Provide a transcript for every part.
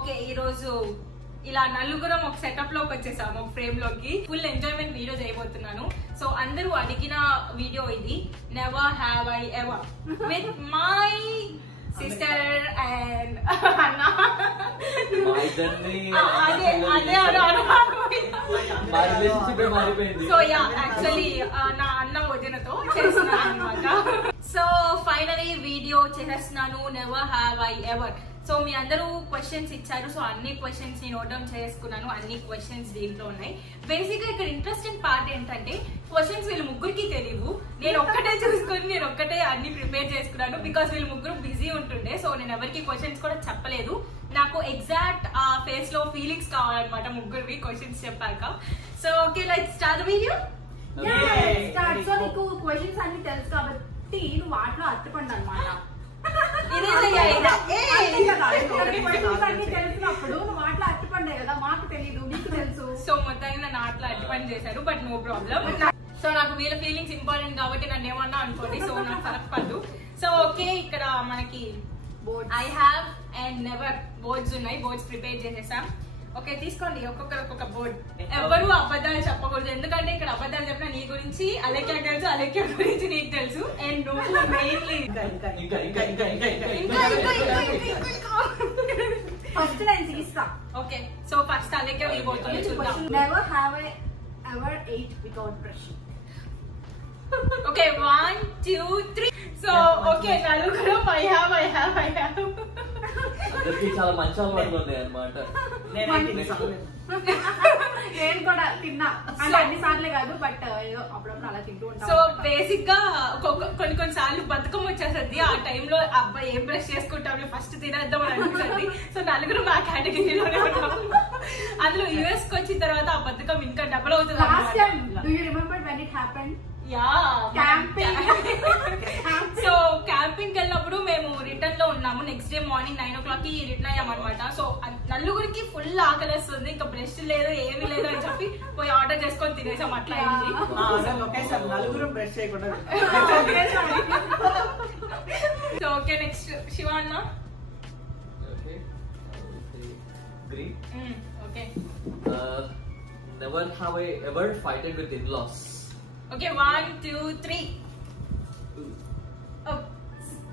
Okay ఈ రోజు ఇలా నలుగురం ఒక సెటప్ లోకి వచ్చేసాము, ఒక ఫ్రేమ్ లోకి. ఫుల్ ఎంజాయ్మెంట్ వీడియో చేయబోతున్నాను. సో అందరూ అడిగిన వీడియో ఇది, never have I ever with my sister and అన్న. సో యా యాక్చువల్లీ నా అన్న వదినతో చేస్తున్నాను అనమాట. సో ఫైనలీ వీడియో చేసేస్తున్నాను, never have I ever. So మీ అందరూ క్వశ్చన్స్ ఇచ్చారు, సో అన్ని క్వశ్చన్స్ ని నోట్ డౌన్ చేసుకున్నాను. అన్ని క్వశ్చన్స్ దీంట్లో ఉన్నాయి. బేసిక్ గా ఇక్కడ ఇంట్రెస్టింగ్ పార్ట్ ఏంటంటే క్వశ్చన్స్ వీళ్ళు ముగ్గురికి తెలియదు. నేను ఒక్కటే చూసుకొని నేను ఒక్కటే అన్ని ప్రిపేర్ చేసుకున్నాను. బికాస్ వీళ్ళు ముగ్గురు బిజీ ఉంటుండే, సో నేను ఎవరికి క్వశ్చన్స్ కూడా చెప్పలేదు. నాకు ఎగ్జాక్ట్ ఆ ఫేస్ లో ఫీలింగ్స్ కావాలన్నమాట ముగ్గురివి క్వశ్చన్స్ చెప్పాక. So okay let's start the video. So నీకు క్వశ్చన్స్ అన్ని తెలుసు కాబట్టి నువ్వు వాటిలో అర్థపండి అనమాట. తెలిసినప్పుడు నువ్వు వాటిలో అర్థపండే కదా, మాకు తెలీదు, నీకు తెలుసు. సో మొత్తాన్ని నన్ను ఆటలో అర్థపని చేశారు, బట్ నో ప్రాబ్లం. సో నాకు వీళ్ళ ఫీలింగ్స్ ఇంపార్టెంట్ కాబట్టి నన్ను ఏమన్నా అనుకోండి, సో నాకు ఫరక్ పడదు. సో ఓకే ఇక్కడ మనకి I have and never boards ఉన్నాయి. బోర్డ్స్ ప్రిపేర్ చేసేసాం. ఓకే తీసుకోండి ఒక్కొక్కరు ఒక్కొక్క బోర్డ్. ఎవరు అబద్ధాలు చెప్పకూడదు, ఎందుకంటే ఇక్కడ అబద్ధాలు చెప్పిన నీ గురించి అలెక్య తెలుసు, అలెక్య గురించి నీకు తెలుసు. అండ్ నువ్వు మెయిన్లీ ఫస్ట్ నేను తీస్తా. ఓకే సో ఫస్ట్ అలెక్య వెళ్ళిపోతుంది, చూద్దాం. Never have I ever eight without brushing. Okay 1 2 3. So okay నలుగురు ఐ హ్యావ్ చాలా మంచి అలవాట్లు ఉన్నాయి అన్నమాట. నేను కూడా తిన్నా, అంటే అన్ని సార్లే కాదు, బట్ ఏదో అప్పుడప్పుడు అలా తింటూ ఉంటాను. సో బేసిక్ గా కొన్ని సార్లు బతుకమ్మ వచ్చేసరికి ఆ టైంలో అబ్బాయి ఏం బ్రష్ చేసుకుంటాం ఫస్ట్ తినేద్దాం అని అనిపిస్తుంది. సో నలుగురు మా కేటగిరీలోనే ఉన్నాం. అందులో యుఎస్ కి వచ్చిన తర్వాత ఆ బతుకమ్మ ఇంకా డబుల్ అవుతుంది. సో క్యాంపింగ్ వెళ్ళినప్పుడు మేము రిటర్న్ లో ఉన్నాము. నెక్స్ట్ డే మార్నింగ్ 9 o'clock కి రిటర్న్ అయ్యామన్నమాట. సో నలుగురికి ఫుల్ ఆకలిస్తుంది, ఇంకా బ్రష్ లేదు ఏమీ లేదు అని చెప్పి పోయి ఆర్డర్ చేసుకొని తినేసాం. అట్లా అయింది. సో ఓకే నెక్స్ట్ శివ అన్న. Okay never have I ever fighted with in-laws. Okay 1 2 3.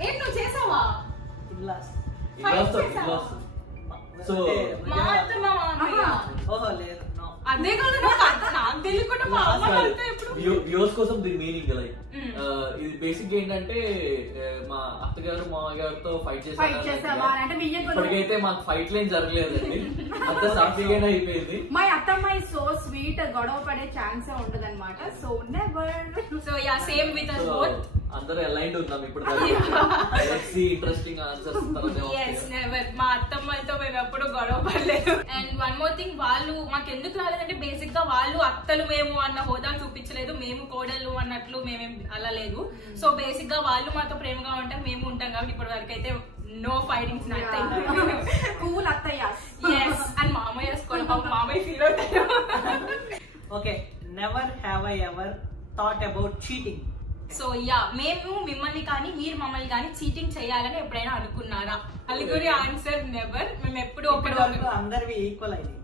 ఏం నువ్వు చేసావా? సో అదే కదా నాకు తెలియకుండా మా అమ్మ వ్యూస్ కోసం దీని మీనింగ్ లైక్ ఇది బేసిక్ ఏంటంటే మా అత్తగారు మామగారితో ఫైట్ చేసామా ఇప్పటికైతే మాకు ఫైట్ లేని జరగలేదండి, అంత సాఫీగానే అయిపోయింది. మా అత్తమ్మ సో స్వీట్, గొడవ పడే ఛాన్సే ఉండదు అనమాట. So never. So yeah same with us both. అందరూ అలైన్డ్ ఉన్నాం ఇప్పుడు. Interesting answers. yes never. మా అత్తమ్మతో మేము ఎప్పుడు గొడవ పడలేదు. అండ్ వన్ మోర్ థింగ్, వాళ్ళు మాకు ఎందుకు రాలేదంటే బేసిక్ గా వాళ్ళు అత్తలు మేము అన్న హోదా చూపించలేదు, మేము కోడళ్ళు అన్నట్లు మేమేం అలా లేదు. సో బేసిక్ గా వాళ్ళు మాతో ప్రేమగా ఉంటాం, మేము ఉంటాం కాబట్టి ఇప్పటి వరకు అయితే నో ఫైటింగ్స్. కూల్ అత్తయ్య. yes అండ్ మామయ్య మామయ్య ఫీల్ అవుతారు. Okay never have I ever thought about cheating. So yeah మేము మిమ్మల్ని కానీ మీరు మమ్మల్ని కానీ చీటింగ్ చేయాలని ఎప్పుడైనా అనుకున్నారా? అలిగురి ఆన్సర్ నెవర్. మేము ఎప్పుడు అందరివి ఈక్వల్ అయింది.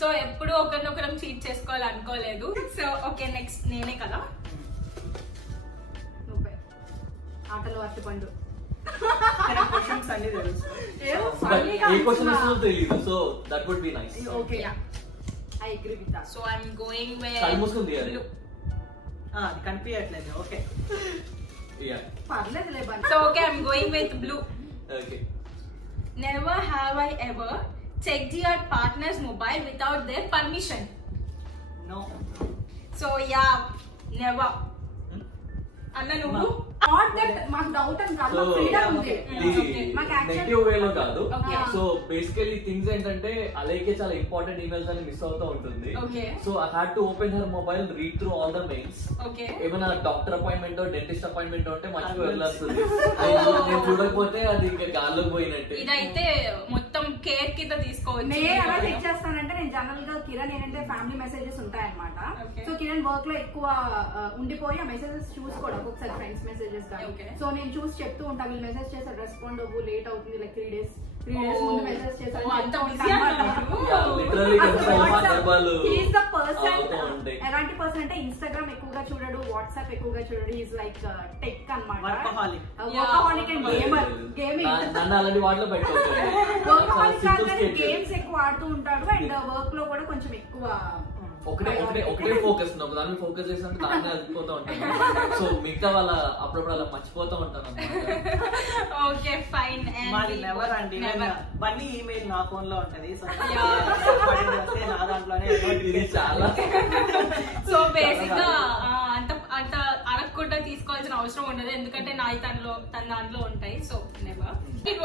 సో ఎప్పుడు ఒకరినొకరం చీట్ చేసుకోవాలి అనుకోలేదు. సో ఓకే నెక్స్ట్ నేనే కదా. ఆటలు అరటిపండు. క్వశ్చన్స్ అన్ని తెలుసు. ఏ క్వశ్చన్ తెలియదు, so that would be nice. Okay I agree with that. So I am going with కల్ముసుకుంది అది కనిపించట్లేదు. ఓకే పర్లేదులే బన్. So okay I am going with blue. Okay never have I ever checked your partner's mobile without their permission. No. So yeah never. అన్న నువ్వు not that మాకు doubt అని కాదు, ఫ్రీడమ్ ఉంది. నెగటివ్ వేలో కాదు. సో బేసికలీ థింగ్స్ ఏంటంటే అలాగే చాలా ఇంపార్టెంట్ ఈమెయిల్స్ అని మిస్ అవుతూ ఉంటుంది. So I had to open her mobile, read through all the mails. ఏమైనా డాక్టర్ అపాయింట్మెంట్ డెంటిస్ట్ అపాయింట్మెంట్ ఉంటే మర్చిపోయి వెళ్ళొస్తుంది. నేను చూడకపోతే అది ఇంకా గాల్లోకి పోయినట్టు. ఇదైతే మొత్తం కేర్ కింద తీసుకోవచ్చు. నేను ఎలా చెక్ చేస్తానంటే, నేను జనరల్ గా కిరణ్ ఏంటంటే ఫ్యామిలీ మెసేజెస్ ఉంటాయన్నమాట. సో కిరణ్ వర్క్ లో ఎక్కువ ఉండిపోయి ఆ మెసేజెస్ చూసుకోవడం, ఒక్కొక్కసారి ఫ్రెండ్స్ మెసేజెస్ కానీ. సో నేను చూసి చెప్తూ ఉంటాను, వీళ్ళు మెసేజ్ చేస్తారు రెస్పాండ్ అవ్వు, లేట్ అవుతుంది, లైక్ 3 days 3 days ముందు మెసేజ్ చేశాను. అంత బిజీ అన్నమాట. లిటరల్లీ సందర్భాలు హీస్ ద పర్సన్. ఎలాంటి పర్సన్ అంటే ఇన్స్టాగ్రామ్ ఎక్కువగా చూడడు, వాట్సాప్ ఎక్కువగా చూడడు. ఈజ్ లైక్ టెక్ అన్నమాట. Workaholic and gamer. గేమింగ్ నన్ను అలాంటి వాటిలో పెట్టుకోవాలి. వర్కహాలిక్ గేమ్స్ ఎక్కువ ఆడుతూ ఉంటాడు అండ్ వర్క్ లో కూడా కొంచెం ఎక్కువ ఒకటే ఫోకస్ ఒక దాన్ని ఫోకస్ చేసినట్టు దాన్ని అదిపోతూ ఉంటాను. సో మిగతా వాళ్ళ అప్పుడప్పుడు అలా మర్చిపోతూ ఉంటాను. Okay fine. మాది నెవర్ అండి. బన్నీ ఈమెయిల్ నా ఫోన్ లో ఉంటది. సో నా దాంట్లోనే ఇది చాలా. సో బేసిక్ గా అంత అడగకుండా తీసుకోవాల్సిన అవసరం ఉండదు, ఎందుకంటే నా తన దాంట్లో ఉంటాయి. So never.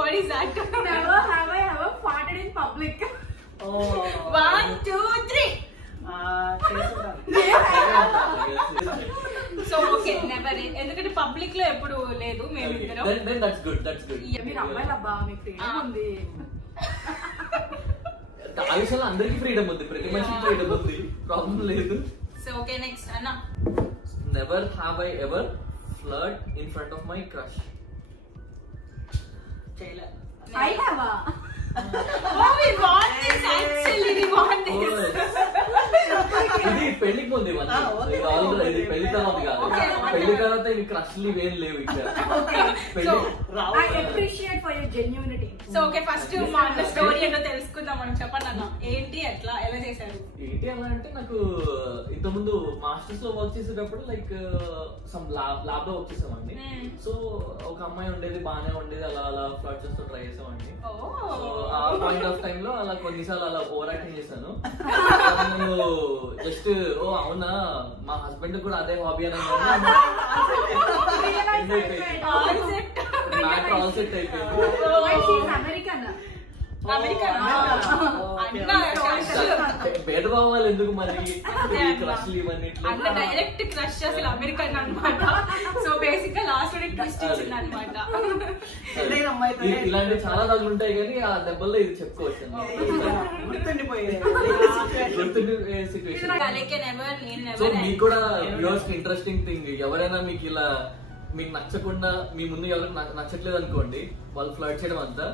What is that? Never have I ever farted in public. 1 2 3. So okay never, ఎందుకంటే పబ్లిక్ లో ఎప్పుడు లేదు మేమిద్దరం. మీరు అమ్మాయిలు అబ్బా, మీకు ఫ్రీడమ్ ఉంది. ఆ విషయంలో అందరికి ఫ్రీడమ్ ఉంది, ప్రతి మనిషికి ఫ్రీడమ్ ఉంది, ప్రాబ్లం లేదు. సో ఓకే నెక్స్ట్ అన్న. Never have I ever flirt in front of my crush. చేయలే. I have a. Oh, we want this actually. We want this. ఇది పెళ్లికి ముందు ఇది పెళ్లి తర్వాత కాదు. పెళ్లి తర్వాత ఇవి క్రష్లు ఇవేం లేవు ఇక్కడ. I appreciate for your genuinity. So okay first మా స్టోరీ ఏంటో తెలుసుకుందాం మనం. చెప్పండి అన్న, ఏంటి ఎట్లా ఎలా చేశారు? ఏంటి అలా అంటే, నాకు ఇంతకుముందు మాస్టర్స్ లో వర్క్ చేసేటప్పుడు లైక్ సమ్ ల్యాబ్ లో వర్క్ చేసామండి. సో ఒక అమ్మాయి ఉండేది, బాగానే ఉండేది, అలా అలా ఫ్లర్ట్ చేస్తూ ట్రై చేసామండి. ఆ పాయింట్ ఆఫ్ టైమ్ లో అలా కొన్నిసార్లు అలా ఓవర్ యాక్టింగ్ చేశాను. నేను జస్ట్ ఓ అవునా మా హస్బెండ్ కూడా అదే హాబీ అని భేదభావాలు ఎందుకు మరి క్రష్లు ఇవన్నీ డైరెక్ట్ క్రష్ అసలు అమెరికన్ అన్నమాట. సో బేసిక్ గా లాస్ట్ ట్విస్ట్ ఇచ్చింది అనమాట. ఇలాంటి చాలా రోజులు ఉంటాయి కానీ ఆ దెబ్బల్లో ఇది చెప్పుకోవచ్చు. సో మీకు కూడా వ్యూవర్స్ ఇంట్రెస్టింగ్ థింగ్, ఎవరైనా మీకు ఇలా మీకు నచ్చకుండా మీ ముందు ఎవరికి నచ్చట్లేదు అనుకోండి, వాళ్ళు ఫ్లర్ట్ చేయడం అంతా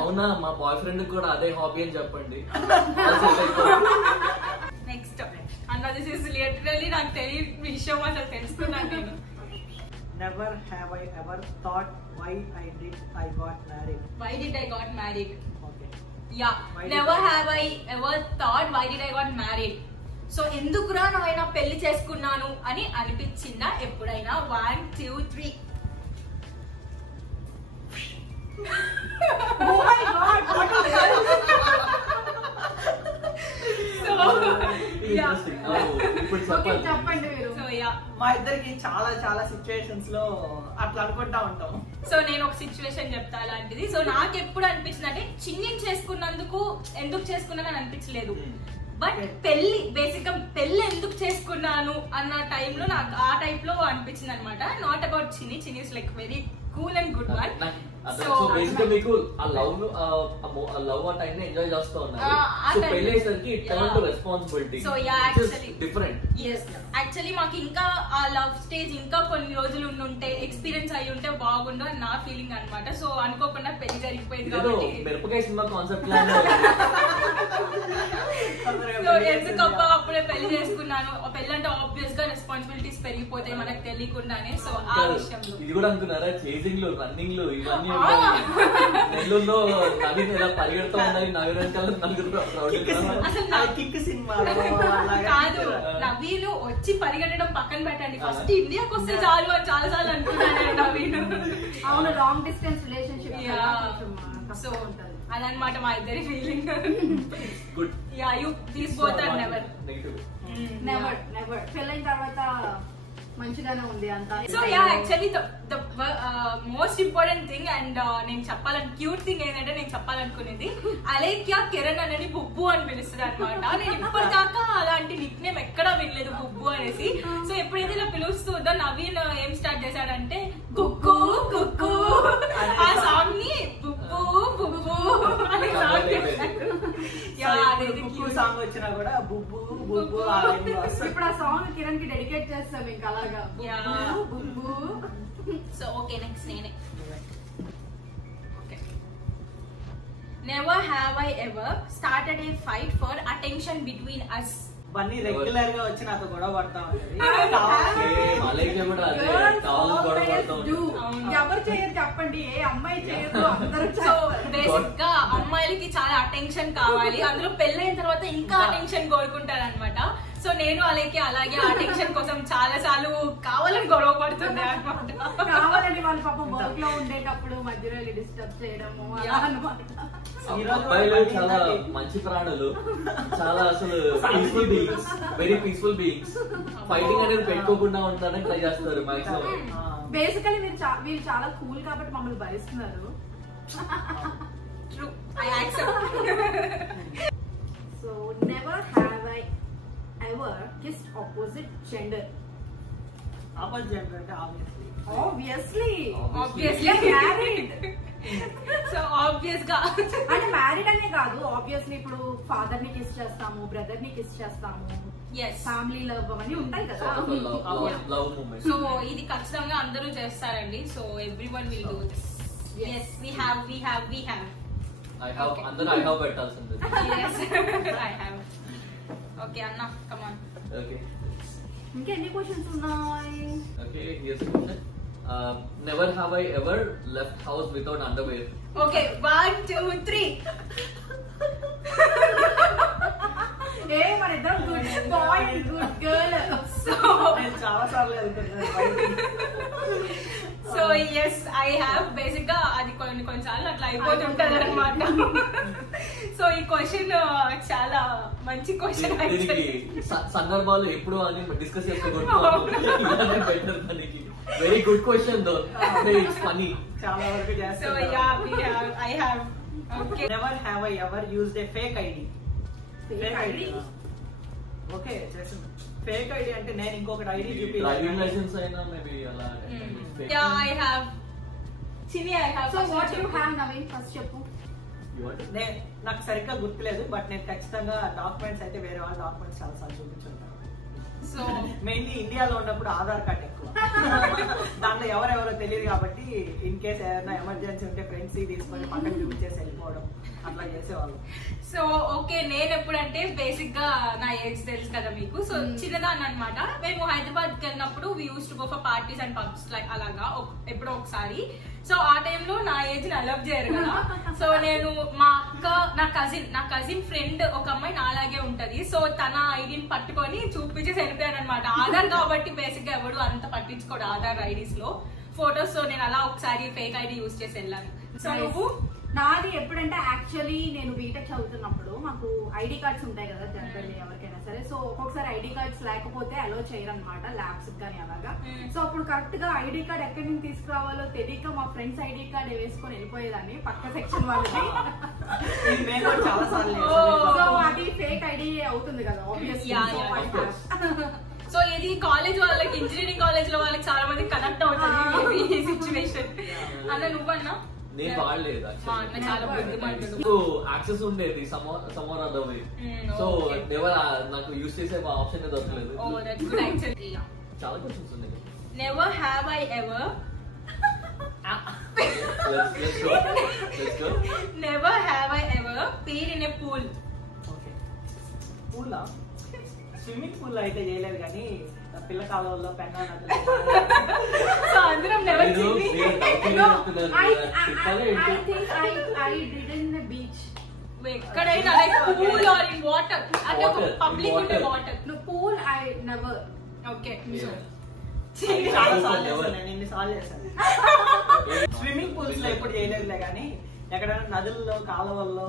అవునా మా బాయ్ ఫ్రెండ్ కూడా అదే హాబీ అని చెప్పండి. నెక్స్ట్ అన్న, దిస్ ఇస్ లిటరల్లీ నాకు తెలియని విషయం, అసలు తెలుసుకున్నాను నేను. Never have I ever thought why I got married. Why did I got married? Okay. Yeah. Never have I ever thought why did I got married. So ఎందుకురా నేను పెళ్లి చేసుకున్నాను అని అనిపించిందా ఎప్పుడైనా? 1 2 3. Oh my god, what is చెప్పండి మీరు. So yeah, మా ఇద్దరికి చాలా చాలా సిచ్యువేషన్స్ లో అట్లా అనుకుంటా ఉంటాం. సో నేను ఒక సిచ్యువేషన్ చెప్తా అలాంటిది. సో నాకు ఎప్పుడు అనిపించింది అంటే, చిన్ని చేసుకున్నందుకు ఎందుకు చేసుకున్నాను అనిపించలేదు, బట్ పెళ్లి బేసిక్ గా పెళ్లి ఎందుకు చేసుకున్నాను అన్న టైంలో నాకు ఆ టైప్ లో అనిపించింది అనమాట. నాట్ అబౌట్ చిన్ని. చిన్ని is like very cool and good one. So బేసిక్గా మీకు ఆ లవ్ ఆ టైం ని ఎంజాయ్ చేస్తూ ఉన్నారు. సో పెళ్లి అయ్యేసరికి it turn to responsibility. So yeah, actually different. yes, actually మాకు ఇంకా ఆ లవ్ స్టేజ్ ఇంకా కొన్ని రోజులు ఉంటే ఎక్స్పీరియన్స్ అయ్యి ఉంటే బాగుండు అని నా ఫీలింగ్ అనమాట. సో అనుకోకుండా పెళ్లి జరిగిపోయింది కాబట్టి మిరపకాయ సినిమా కాన్సెప్ట్ సో ఎందుకబ్బా అప్పుడే పెళ్లి చేసుకున్నాను. పెళ్లి అంటే ఆబ్వియస్ గా రెస్పాన్సిబిలిటీస్ పెరిగిపోతాయి మనకు తెలియకుండానే. సో ఆ విషయంలో ఇది కూడా అనుకున్నారా, చేజింగ్ లు రన్నింగ్ లు ఇవన్నీ నెల్లూరులో నవీన్ ఎలా పరిగెడుతూ ఉండాలి, నవీన్ అసలు కిక్ సినిమా కాదు, నవీన్ వచ్చి పరిగెట్టడం పక్కన పెట్టండి, ఫస్ట్ ఇండియాకి వస్తే చాలు అని చాలా సార్లు అనుకున్నాను నవీన్. అవును, లాంగ్ డిస్టెన్స్ రిలేషన్షిప్. సో అదనమాట మా ఇద్దరి feeling. Good. Yeah, you these both are never. Never పెళ్ళైన తర్వాత మంచిగానే ఉంది అంతా. So yeah, actually the most important thing and నేను క్యూట్ థింగ్ ఏంటంటే, నేను చెప్పాలనుకునేది అలేఖ్య కిరణ్ అనేది బుబ్బు అని పిలుస్తుంది అనమాట. నేను ఇప్పటిదాకా అలాంటి నిక్ నేమ్ ఎక్కడా వినలేదు బుబ్బు అనేసి. సో ఎప్పుడైతే ఇలా పిలుస్తుందో నవీన్ ఏం స్టార్ట్ చేశాడంటే కుక్కు కుక్కు ఆ సాంగ్ ని బుబ్బు బుబ్బు అనే సాంగ్ వచ్చినా కూడా బుబ్బు బుబ్బు. ఇప్పుడు ఆ సాంగ్ కిరణ్ కి డెడికేట్ చేస్తాం ఇంకా అలాగా. సో ఓకే నెక్స్ట్ నేనే. Okay Never have I ever started a fight for attention between us. Bunny regular గా వచ్చి నాతో గొడవ పడతా ఉంటది. ఎవరు చేయరు చెప్పండి, ఏ అమ్మాయి చేయరు, అందరూ. సో బేసిక్ గా అమ్మాయిలకి చాలా అటెన్షన్ కావాలి, అందులో పెళ్ళైన తర్వాత ఇంకా అటెన్షన్ కోరుకుంటారు అనమాట. సో నేను అలాగే అటెన్షన్ కోసం చాలా సార్లు కావాలని గొడవ పడుతుంది అనమాట. కావాలని వాళ్ళు పాపం వర్క్ లో ఉండేటప్పుడు మధ్యలో డిస్టర్బ్ చేయడము అనమాట. అబ్బాయిలు చాలా మంచి ప్రాణులు, చాలా అసలు peaceful beings, very peaceful beings. Fighting అనేది పెట్టుకోకుండా ఉంటారని ట్రై చేస్తారు మాక్సిమం. బేసికలీ వీళ్ళు చాలా కూల్ కాబట్టి మమ్మల్ని భరిస్తున్నారు. So never have I ever kissed opposite gender. Opposite gender అంటే ఆబ్వియస్లీ మ్యారీడ్. సో ఆబ్వియస్ గా అంటే మ్యారీడ్ అనే కాదు, ఆబ్వియస్లీ ఇప్పుడు ఫాదర్ ని కిస్ చేస్తాము, బ్రదర్ ని కిస్ చేస్తాము, ఫ్యామిలీ లవ్ అవన్నీ ఉంటాయి కదా. సో ఇది ఖచ్చితంగా అందరూ చేస్తారండి. So everyone will do this. yes we have I have అందరూ I have పెట్టాల్సింది. yes I have. okay anna come on. okay ఇంకా ఎన్ని క్వశ్చన్స్ ఉన్నాయి? okay here's a question. Never have I ever left house without underwear. okay 1 2 3. ఏ మన ఇద్దరం good boy and good girl. So నేను చాలా సార్లు వెళ్తున్నాను. So yes I have. Basic గా అది కొన్నిసార్లు అట్లా అయిపోతుంటది అనమాట. సో ఈ క్వశ్చన్ చాలా మంచి క్వశ్చన్. దీనికి సందర్భాలు ఎప్పుడు అని డిస్కస్ చేసుకోకూడదు. Very good question though. It's funny. చాలా వరకు చేస్తాను. So I have. okay never have I ever used a fake ID. Fake ID. Okay చేస్తాను. ఫేక్ ఐడి అంటే నేను ఇంకొకటి ఐడి చూపి డ్రైవింగ్ లైసెన్స్ అయినా మేబీ అలా. I have. Chini I have. So what you have Naveen first చెప్పు. నాకు సరిగ్గా గుర్తులేదు, బట్ నేను ఖచ్చితంగా డాక్యుమెంట్స్ అయితే వేరే వాళ్ళ డాక్యుమెంట్స్ చాలా సార్లు చూపించుంటాను. సో మెయిన్లీ ఇండియాలో ఉన్నప్పుడు ఆధార్ కార్డ్ ఎక్కువ, దాంట్లో ఎవరెవరో తెలియదు కాబట్టి ఇన్ కేస్ ఏదైనా ఎమర్జెన్సీ ఉంటే ఫ్రెండ్స్ తీసుకొని పక్కన చూపించేసి వెళ్ళిపోవడం అట్లా చేసేవాళ్ళు. సో ఓకే నేను ఎప్పుడంటే బేసిక్ గా నా ఏజ్ తెలుసు కదా మీకు. సో చిన్నదాన్ని అనమాట. మేము హైదరాబాద్ కి వెళ్ళినప్పుడు we use to go for parties and pubs like అలాగా ఎప్పుడో ఒకసారి. సో ఆ టైంలో నా ఏజ్ ని అలవ్ చేయరు కదా. సో నేను మా అక్క నా కజిన్ ఫ్రెండ్ ఒక అమ్మాయి నాలాగే ఉంటది. సో తన ఐడిని పట్టుకొని చూపించేసి వెళ్ళిపోయాను అనమాట. ఆధార్ కాబట్టి బేసిక్ గా ఎవడు అంత పట్టించుకోడు ఆధార్ ఐడీస్ లో ఫొటోస్. సో నేను అలా ఒకసారి ఫేక్ ఐడి యూజ్ చేసి వెళ్ళాను. సో నువ్వు? నాది ఎప్పుడంటే యాక్చువల్లీ నేను బీటెక్ చదువుతున్నప్పుడు మాకు ఐడి కార్డ్స్ ఉంటాయి కదా జనరల్లీ ఎవరికైనా సరే. సో ఒక్కొక్కసారి ఐడి కార్డ్స్ లేకపోతే అలో చేయరనమాట ల్యాబ్స్ కానీ అలాగా. సో అప్పుడు కరెక్ట్ గా ఐడి కార్డ్ ఎక్కడి నుంచి తీసుకురావాలో తెలియక మా ఫ్రెండ్స్ ఐడి కార్డ్ వేసుకొని వెళ్ళిపోయేదాన్ని పక్క సెక్షన్ వాళ్ళది. సో అది ఫేక్ ఐడి అవుతుంది కదా ఆబ్వియస్లీ. సో ఇది కాలేజ్ వాళ్ళకి, ఇంజనీరింగ్ కాలేజ్ లో వాళ్ళకి చాలా మంది కనెక్ట్ అవుతుంది ఈ సిచ్యువేషన్. అన్న నువ్వన్నా? నేను వాడలేదు యాక్సెస్ ఉండేది somewhere other way. So never నాకు యూస్ చేసే ఆప్షన్ దొరకలేదు. చాలా క్వశ్చన్స్ ఉన్నాయి. Never have I ever never have I ever peed in a pool. పూలా? స్విమ్మింగ్ పూల్ అయితే చేయలేదు కానీ పిల్ల కాలంలో పెన్నా నదులు. సో అందరం నెవర్ ఎక్కడైనా like pool or in water అంటే ఒక పబ్లిక్ ఉండే water. Pool I never. Okay చాలా సార్లు చేశాను, నేను ఎన్నిసార్లు చేశాను. స్విమ్మింగ్ పూల్స్ లో ఎప్పుడు చేయలేదులే కానీ ఎక్కడైనా నదుల్లో కాలువల్లో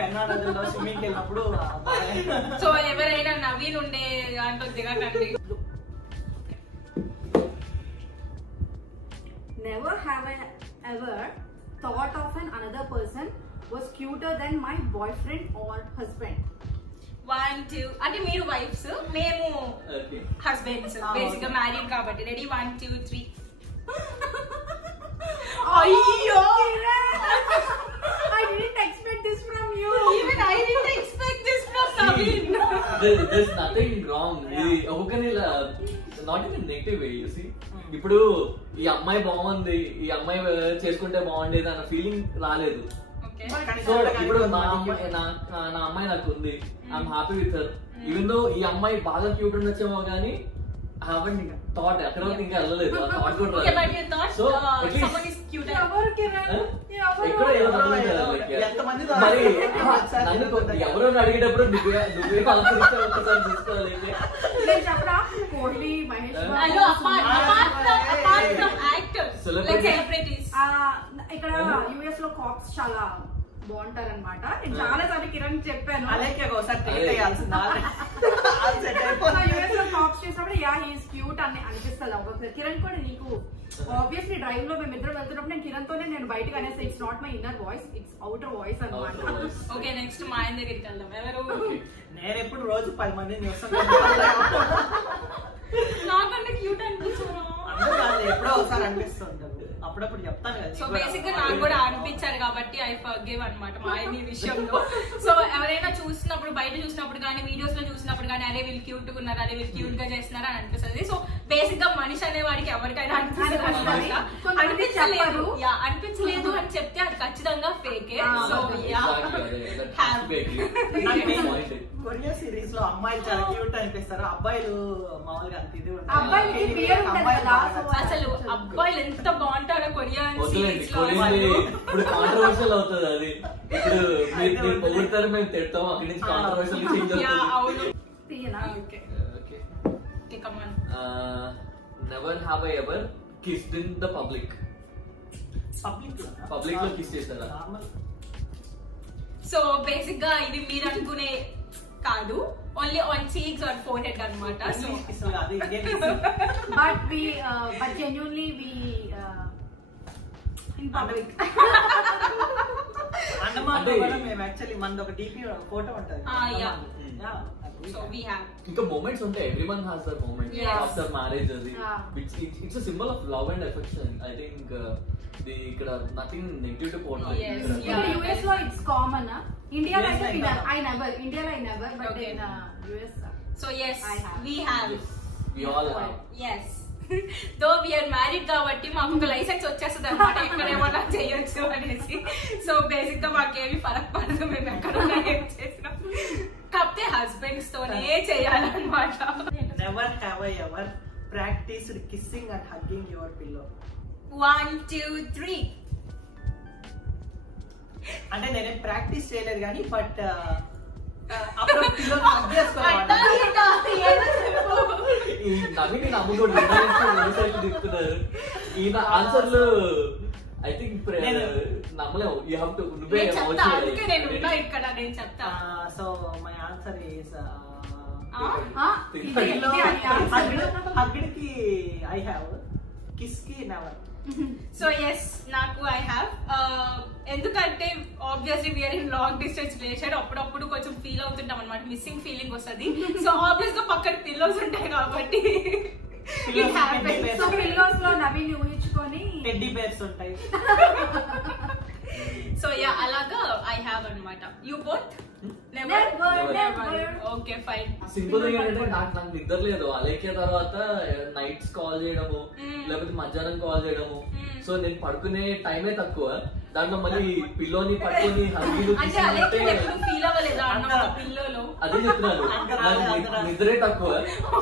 పెన్నా నదుల్లో స్విమ్మింగ్ వెళ్ళినప్పుడు. సో ఎవరైనా నవీన్ ఉండే దాంట్లో దిగకండి. Never have I ever thought of another person was cuter than my boyfriend or husband. 1 2 అంటే మీరు వైఫ్స్, మేము హస్బెండ్స్. బేసిక్ గా మ్యారీడ్ కాబట్టి. రెడీ 1 2 3. అయ్యో I didn't expect this from you. Even I didn't expect this from Naveen. There's nothing wrong. Not even negative way, you see. ఇప్పుడు ఈ అమ్మాయి బాగుంది, ఈ అమ్మాయి చేసుకుంటే బాగుండేది అన్న ఫీలింగ్ రాలేదు. సో ఇప్పుడు నా అమ్మాయి నాకు ఉంది, I'm happy with her. Even though ఈ అమ్మాయి బాగా క్యూట్ ఉండొచ్చేమో కానీ థాట్ ఎక్కడ ఇంకా వెళ్ళలేదు, థాట్ కూడా. సో మరి నన్ను ఎవరో అడిగేటప్పుడు నువ్వే ఒకసారి తీసుకోవాలి. ఇక్కడ యుఎస్ లో కాప్స్ చాలా బాగుంటారనమాట. నేను చాలా సార్లు కిరణ్ చెప్పాను యుఎస్ లో కాప్స్ చేసినప్పుడు యా హీస్ క్యూట్ అని అనిపిస్తుంది ఒక్కొక్కసారి. కిరణ్ కూడా నీకు ఆబ్వియస్లీ డ్రైవ్ లో మేము ఇద్దరు వెళ్తున్నప్పుడు నేను కిరణ్ తోనే నేను బయటకు అనేసి it's not my inner voice, it's outer voice అనమాట. ఓకే నెక్స్ట్ మా ఆయన దగ్గరికి వెళ్దాం. ఎవరు? నేను ఎప్పుడు రోజు 10 మందిని చూస్తాను. నాకంటే క్యూట్ అనిపించారు, ఎప్పుడో ఒకసారి అనిపిస్తుంటారు, అప్పుడప్పుడు చెప్తాను కదా. సో బేసిక్ గా నాకు కూడా అనిపించారు కాబట్టి ఐ ఫర్గివ్ అన్నమాట మా ఆయన ఈ విషయంలో. సో ఎవరైనా చూసినప్పుడు బయట చూసినప్పుడు కానీ వీడియోస్ లో చూసినప్పుడు కానీ అరే వీళ్ళు క్యూట్ గా ఉన్నారు, అరే వీళ్ళు క్యూట్ గా చేస్తున్నారు అని అనిపిస్తుంది. సో బేసిక్ గా మనిషి అనే వాడికి ఎవరికైనా అనిపించలేదు అని చెప్తే అది ఖచ్చితంగా ఫేకే. సో కొరియా సిరీస్ లో అమ్మాయిలు చాలా క్యూట్ అనిపిస్తారు, అబ్బాయిలు మామూలుగా అంత ఇది అసలు అబ్బాయిలు ఎంత బాగుంటారో కొరియన్ సిరీస్ లో. ఇప్పుడు కాంట్రవర్షియల్ అవుతుంది అది. ఇప్పుడు పొగుడతారు, మేము తిడతాం, అక్కడి నుంచి కాంట్రవర్షియల్ చేంజ్ అవుతుంది. Never have I ever kissed in the public. Public లో కిస్ చేస్తారా? సో బేసిక్ గా ఇది మీరు అనుకునే కాదు, only on cheeks or forehead అన్నమాట. So but genuinely we in public. అండమాన్లో కూడా మేము యాక్చువల్లీ మనది ఒక డీపీ ఫోటో ఉంటది. So we have ఇంకా moments ఉంటాయి, everyone has their moment after marriage అది. It's a symbol of love and affection. I think ఇక్కడ nothing negative to portray. ఇక్కడ US లో it's common. India లో అయితే I never but in US. So yes we have. We all have. Yes. Though we are married కాబట్టి మాకు ఒక licence వచ్చేస్తుంది అన్నమాట, ఎక్కడ ఏమన్నా చేయొచ్చు అనేసి. సో బేసిక్ గా మాకేమి ఫరక్ పడదు మేము ఎక్కడ ఏం చేసినాం, కాకపోతే హస్బెండ్స్ తోనే చేయాలన్నమాట. Never have I ever practised kissing and hugging your pillow. 1 2 3. అంటే నేనేం ప్రాక్టీస్ చేయలేదు కానీ బట్ అప్పుడు పిల్లోని హగ్ చేసుకోవాలి. ఈ నవ్విని నమ్ముకోడు చెప్తున్నారు ఈయన ఆన్సర్లు. ఐ థింక్ నమ్మలేవు. యూ హావ్ టు నువ్వే ఇక్కడ నేను చెప్తా. So my answer is hug కి ఐ హావ్, కిస్ కి నెవర్. సో ఎస్ నాకు ఐ హ్యావ్. ఎందుకంటే obviously we're in long distance relation, అప్పుడప్పుడు కొంచెం ఫీల్ అవుతుంటాం అనమాట, మిస్సింగ్ ఫీలింగ్ వస్తుంది. సో ఆబ్వియస్ గా పక్కన పిల్లోస్ ఉంటాయి కాబట్టి సో పిల్లోస్ లో నవీని ఊహించుకొని టెడ్డీ బేర్స్ ఉంటాయి. సో యా అలాగా ఐ హ్యావ్ అన్నమాట. You both? Okay fine. Simple గా ఏంటంటే నాకు నిద్ర లేదు, అలేఖ్య తర్వాత నైట్స్ కాల్ చేయడము లేకపోతే మధ్యాహ్నం కాల్ చేయడము. సో నేను పడుకునే టైమే తక్కువ, దాంట్లో మళ్ళీ పిల్లోని పట్టుకొని హగ్గిలు అదే చెప్తున్నాను, నిద్రే తక్కువ.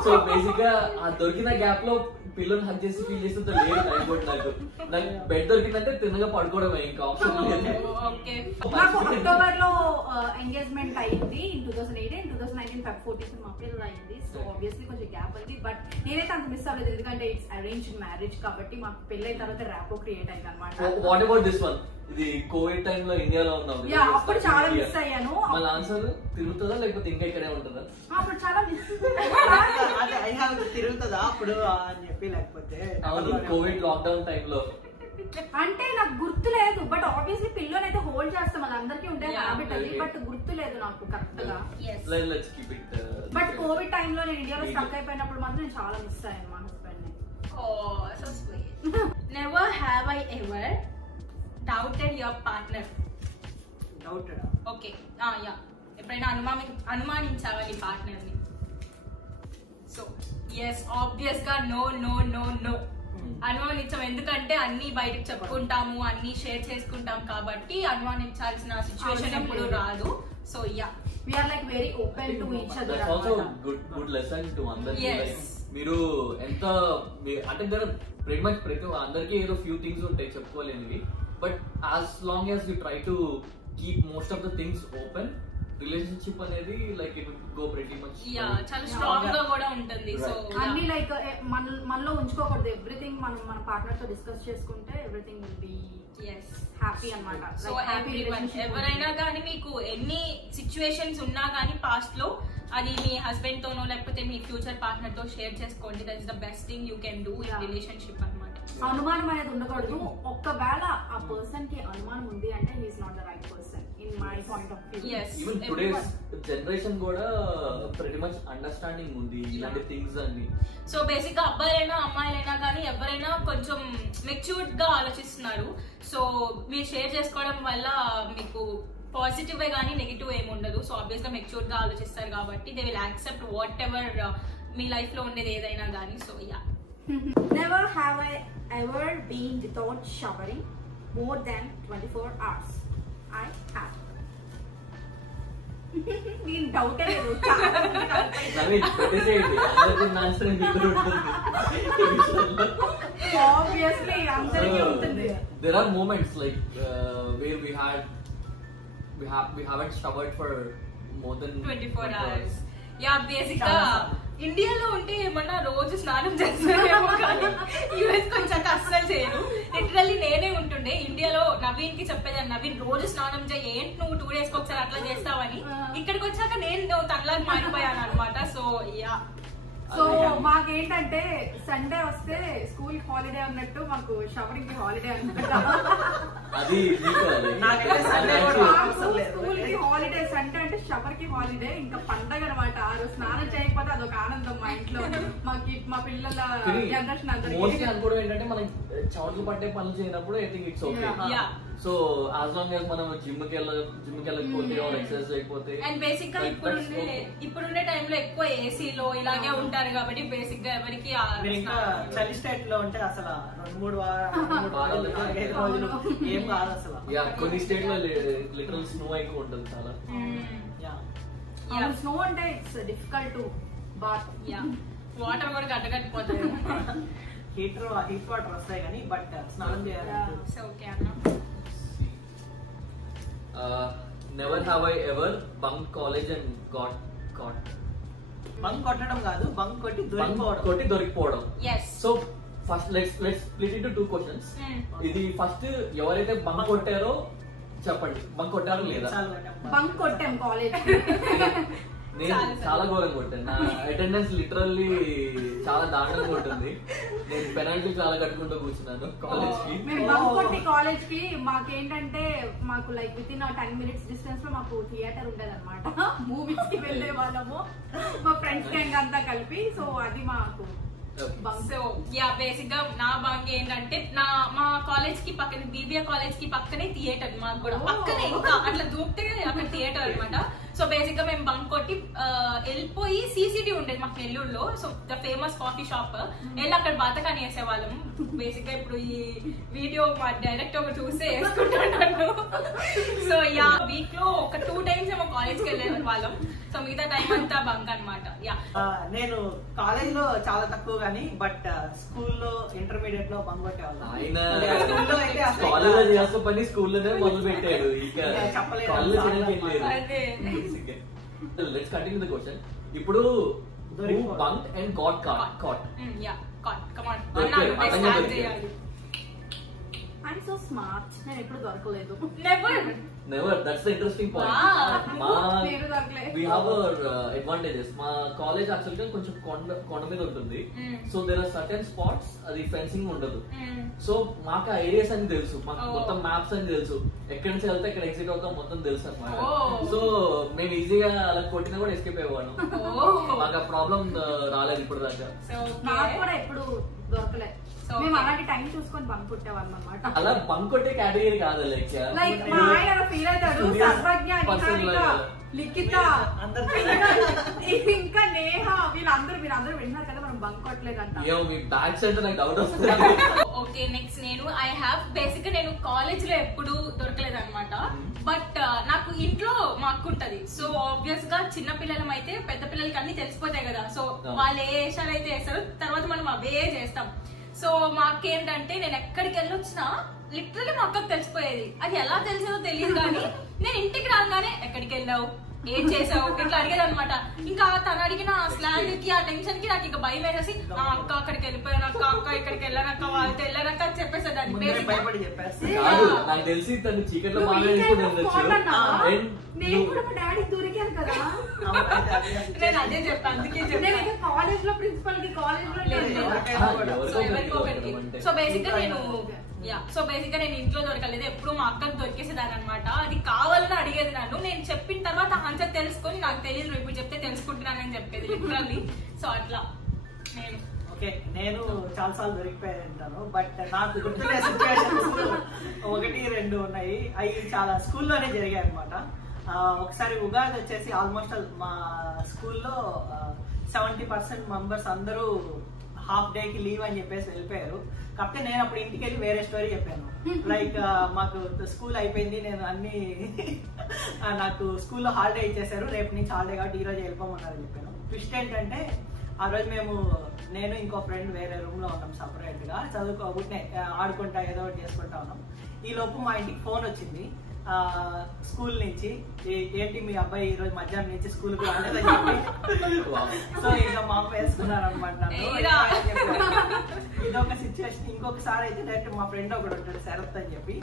సో బేసిక్ గా ఆ దొరికిన గ్యాప్ లో పిల్లని హగ్ చేసి ఫీల్ చేస్తే లేదు అయిపోయింది. నాకు బెడ్ దొరికిందంటే తిన్నగా పడుకోవడమే, ఇంకా ఆప్షన్ లేదు. నాకు అక్టోబర్ లో ఎంగేజ్మెంట్ అయింది ఇన్ 2018, 2019 Feb 14 మా పిల్లలు అయింది. సో ఆబ్వియస్లీ కొంచెం గ్యాప్ ఉంది, బట్ నేనైతే అంత మిస్ అవ్వలేదు ఎందుకంటే ఇట్స్ అరేంజ్డ్ మ్యారేజ్ కాబట్టి మాకు పెళ్ళైన తర్వాత ర్యాపో క్రియేట్ అయింది అనమాట. What about this one? ఇది కోవిడ్ టైమ్ లో ఇండియాలో ఉన్నాం, అప్పుడు చాలా మిస్ అయ్యాను. మన ఆన్సర్ తిరుగుతుందా లేకపోతే ఇంకా ఇక్కడే ఉంటుందా? అప్పుడు చాలా మిస్ తిరుగుతుందా అప్పుడు అని చెప్పి, లేకపోతే కోవిడ్ లాక్డౌన్ టైమ్ లో అంటే నాకు గుర్తు లేదు, బట్ ఆబ్వియస్లీ పిల్లని అయితే హోల్డ్ చేస్తాం, అది అందరికీ ఉండే హ్యాబిట్ అది, బట్ గుర్తు లేదు నాకు కరెక్ట్ గా. బట్ కోవిడ్ టైమ్ లో నేను ఇండియాలో స్టక్ అయిపోయినప్పుడు మాత్రం నేను చాలా మిస్ అయ్యాను మా హస్బెండ్ ని. Never have I ever doubted your partner. Doubted? Okay yeah, ఎప్పుడైనా అనుమానించావా నీ పార్ట్నర్ ని? సో ఎస్ ఆబ్వియస్ గా నో నో నో నో. అనుమానించాం, ఎందుకంటే అన్ని బయటకు చెప్పుకుంటాము, అన్ని షేర్ చేసుకుంటాం కాబట్టి అనుమానించాల్సిన సిచ్యువేషన్ ఎప్పుడు రాదు. So yeah we are like very open to each other. That's also good lesson to అందరికి. మీరు ఎంత అంటే pretty much ప్రతి అందరికి ఏదో few things ఉంటాయి చెప్పుకోలేనివి, but as long as you try to keep most of the things open, relationship అనేది like it will go pretty much చాలా స్ట్రాంగ్ గా కూడా ఉంటుంది. సో అన్ని లైక్ మనలో ఉంచుకోకూడదు, ఎవ్రీథింగ్ మనం మన పార్ట్నర్ తో డిస్కస్ చేసుకుంటే ఎవ్రీథింగ్ విల్ బి హ్యాపీ అన్నమాట. సో ఎవరైనా కానీ మీకు ఎన్ని సిచ్యువేషన్స్ ఉన్నా కానీ పాస్ట్ లో అది మీ హస్బెండ్ తోనో లేకపోతే మీ ఫ్యూచర్ పార్ట్నర్ తో షేర్ చేసుకోండి. That is the best thing you can do in relationship అన్నమాట. అనుమానం అనేది ఉండకూడదు. ఒక్కవేళ ఆ పర్సన్ కి అనుమానం ఉంది అంటే he is not the right person in my point of view. Even today's generation కూడా ప్రిటీ మచ్ అండర్స్టాండింగ్ ఉంది ఇలాంటి థింగ్స్ అన్ని. సో బేసిక్ గా అబ్బాయిలైనా అమ్మాయిలైనా కానీ ఎవరైనా కొంచెం మెచ్యూర్డ్ గా ఆలోచిస్తున్నారు. సో మీరు షేర్ చేసుకోవడం వల్ల మీకు పాజిటివ్ గానీ నెగిటివ్ ఏమి ఉండదు. సో ఆబ్వియస్ గా మెచ్యూర్డ్ గా ఆలోచిస్తారు కాబట్టి they will accept what ever me life లో ఉండేది ఏదైనా కానీ. So yeah Never have I ever been without showering more than 24 hours. I have. నేను డౌట్ లేదు. Obviously అందరికీ ఉంటుంది. There are moments like where we haven't showered for more than 24 hours. Yeah basic గా ఇండియాలో ఉంటే ఏమన్నా రోజు స్నానం చేస్తారేమో కానీ యూఎస్ కొంచెం అస్సలు చేయరు. లిటరల్లీ నేనే ఉంటుండే ఇండియాలో నవీన్ కి చెప్పేదాన్ని, నవీన్ రోజు స్నానం చేయి, ఏంటి నువ్వు 2 days కి ఒకసారి అట్లా చేస్తావని. ఇక్కడికి వచ్చాక నేను తనలాగా మారిపోయాను అనమాట. సో యా సో మాకేంటంటే సండే వస్తే స్కూల్ హాలిడే అన్నట్టు మాకు షవరింగ్ కి హాలిడే అన్నట్టు. స్కూల్ కి హాలిడే, సండే అంటే షవర్ కి హాలిడే, ఇంకా పండగ అనమాట. ఆ రోజు స్నానం చేయకపోతే అదొక ఆనందం మా ఇంట్లో. మా పిల్లల జనరేషన్ అందరికీ అనుకోవడం ఏంటంటే మనం చోట్లు పట్టే పనులు చేయనప్పుడు I think it's okay. So as long as మనం జిమ్ కి వెళ్ళకపోతే ఎక్సర్సైజ్ చేయకపోతే. అండ్ బేసిక్ గా ఇప్పుడుండే టైంలో ఎక్కువ ఏసీలో ఇలాగే ఉంటారు కాబట్టి బేసిక్ గా ఎవరికి చలి స్టేట్ లో ఉంటే అసలు 2-3 వారాలు ఏం కాదు అసలు. కొన్ని స్టేట్ లో లిటరల్ స్నో ఎక్కువ ఉంటుంది చాలా. స్నో అంటే it's difficult to bath. Water కూడా గడ్డగట్టిపోతాయి. హీట్ వాటర్ వస్తాయి కానీ బట్ స్నానం చేయాలి. ఓకే అన్న. Never have I ever bunked college and got caught. Bunk కొట్టడం కాదు, బంక్ కొట్టి దొరికిపోవడం. So first let's split into 2 questions. ఇది ఫస్ట్ ఎవరైతే బంక్ కొట్టారో చెప్పండి, బంక్ కొట్టారో లేదా? బంక్ కొట్టాం కాలేజ్. నేను చాలా ఘోరంగా కొట్టాను. నా అటెండెన్స్ లిటరల్లీ చాలా దారుణంగా ఉంటుంది. నేను పెనాల్టీ చాలా కట్టుకుంటూ కూర్చున్నాను కాలేజ్ కి. మేము బంక్ కొట్టి కాలేజ్ కి మాకేంటంటే మాకు like with in 10 minutes distance లో మాకు థియేటర్ ఉండేది అనమాట. మూవీస్ కి వెళ్లే వాళ్ళము మా ఫ్రెండ్స్ గ్యాంగ్ అంతా కలిపి. సో అది మాకు సో యా బేసిక్ గా నా బంక్ ఏంటంటే మా కాలేజ్ కి పక్కన బీబీఏ కాలేజ్ కి పక్కనే థియేటర్, మాకు కూడా పక్కనే, ఇంకా అట్లా దూకితే అక్కడ థియేటర్ అనమాట. సో బేసిక్ గా మేము బంక్ కొట్టి వెళ్ళిపోయి సీసీటీ ఉండేది మాకు నెల్లూరులో. So the famous coffee shop వెళ్ళి అక్కడ బాతకాని వేసేవాళ్ళం. బేసిక్ గా ఇప్పుడు ఈ వీడియో మా డైరెక్ట్ ఒక చూసే వేసుకుంటాను. సో యా వీక్ లో ఒక 2 times ఏమో కాలేజ్ కి వెళ్ళే వాళ్ళం. సో మిగతా టైం అంతా బంక్ అనమాట. యా నేను కాలేజ్ లో చాలా తక్కువ గానీ బట్ స్కూల్లో ఇంటర్మీడియట్ లో బంక్ కొట్టేవాళ్ళం. స్కూల్లోనే మొదలు పెట్టాడు. Let's continue the question. ఇప్పుడు bunk and got caught. Yeah caught come on. I'm so smart. నేను ఎప్పుడు దొరకలేదు. Never. That's the interesting point. We have our advantages. మా కాలేజ్ యాక్చువల్గా కొంచెం కొండ మీద ఉంటుంది. So there are certain spots అది ఫెన్సింగ్ ఉండదు. సో మాకు ఆ ఏరియాస్ అని తెలుసు, మాకు మొత్తం మ్యాప్స్ అని తెలుసు, ఎక్కడి నుంచి వెళ్తే ఎక్కడ ఎగ్జిట్ అవుతాం మొత్తం తెలుసు అనమాట. సో మేము ఈజీగా అలా కొట్టినా కూడా ఎస్కేప్ అయ్యేవాడు. మాకు ఆ ప్రాబ్లం రాలేదు ఇప్పుడు దాకా. నాకు కూడా ఎప్పుడు దొరకలేదు. మేము అలాంటి టైం చూసుకొని బంక్ కొట్టేవాళ్ళం అన్నమాట. అలా బంక్ కొట్టే కేటగిరీ కాదు లైక్ మా ఆయన ఫీల్ అవుతాడు. సర్వజ్ఞ, లిఖిత, ఇంకా నేహ వీళ్ళందరూ విన్నారు కదా మనం బంక్ కొట్టలేదంట. ఓకే నెక్స్ట్ నేను ఐ హావ్ బేసిక్ గా నేను కాలేజ్ లో ఎప్పుడు దొరకలేదు అనమాట. బట్ నాకు ఇంట్లో మా అక్క ఉంటది. సో ఆబ్వియస్ గా చిన్న పిల్లలం అయితే పెద్ద పిల్లలకి అన్ని తెలిసిపోతాయి కదా. సో వాళ్ళు ఏ వేషాలు అయితే వేస్తారో తర్వాత మనం అవే చేస్తాం. సో మా అక్క ఏంటంటే నేను ఎక్కడికి వెళ్ళొచ్చినా లిటరలీ మా అక్కకు తెలిసిపోయేది. అది ఎలా తెలిసేదో తెలియదు కానీ నేను ఇంటికి రాగానే ఎక్కడికి వెళ్ళావు, ఏం చేసావు ఇట్లా అడిగేది అనమాట. ఇంకా తను అడిగిన ఆ స్లాంగ్ కి ఆ టెన్షన్ కి నాకు ఇంకా భయం వేసేసి అక్క అక్కడికి వెళ్ళిపోయాను అక్క, అక్క ఇక్కడికి వెళ్ళానక్క, వాళ్ళతో వెళ్ళానక్క అని చెప్పేసేదాన్ని. నాకు తెలిసి తను చీకట్లో నేను అదే చెప్పాను, అందుకే చెప్పాను కాలేజ్ లో ప్రిన్సిపల్ కి కాలేజ్ లో సో బేసిక్ గా నేను ఇంట్లో దొరకలేదు, ఎప్పుడు మా అక్కకు దొరికేసేదాన్ని అనమాట. అది కావాలని అడిగేది నన్ను. నేను చెప్పిన తర్వాత ఆన్సర్ తెలుసుకొని నాకు తెలియదు ఇప్పుడు చెప్తే తెలుసుకుంటున్నానని చెప్పేది లిటరల్లీ. సో అట్లా నేను చాలా సార్లు దొరికిపోయాను అంటాను. బట్ నాకు గుర్తున్న సిచ్యువేషన్స్ 1-2 ఉన్నాయి. అవి చాలా స్కూల్లోనే జరిగాయి అనమాట. ఒకసారి ఉగాది వచ్చేసి ఆల్మోస్ట్ మా స్కూల్లో 70% మెంబర్స్ అందరూ హాఫ్ డే కి లీవ్ అని చెప్పేసి వెళ్ళిపోయారు. కాకపోతే నేను అప్పుడు ఇంటికి వెళ్ళి వేరే స్టోరీ చెప్పాను. లైక్ మాకు స్కూల్ అయిపోయింది, నేను అన్ని నాకు స్కూల్లో హాలిడే ఇచ్చేసారు, రేపు నుంచి హాలిడే కాబట్టి ఈ రోజు వెళ్ళిపోమన్నారని చెప్పాను. ట్విస్ట్ ఏంటంటే ఆ రోజు నేను ఇంకో ఫ్రెండ్ వేరే రూమ్ లో ఉన్నాం సపరేట్ గా, చదువుకుంటే ఆడుకుంటా ఏదో ఒకటి చేసుకుంటా ఉన్నాం. ఈ లోపు మా ఇంటికి ఫోన్ వచ్చింది స్కూల్ నుంచి, ఏంటి మీ అబ్బాయి ఈ రోజు మధ్యాహ్నం నుంచి స్కూల్ కు రాలేదని చెప్పి. సో ఇంకా మా అమ్మ వేసుకున్నాను అనమాట. ఇదొక సిచ్యువేషన్. ఇంకొకసారి అయితే డైరెక్ట్ మా ఫ్రెండ్ ఒకడు ఉంటాడు శరత్ అని చెప్పి,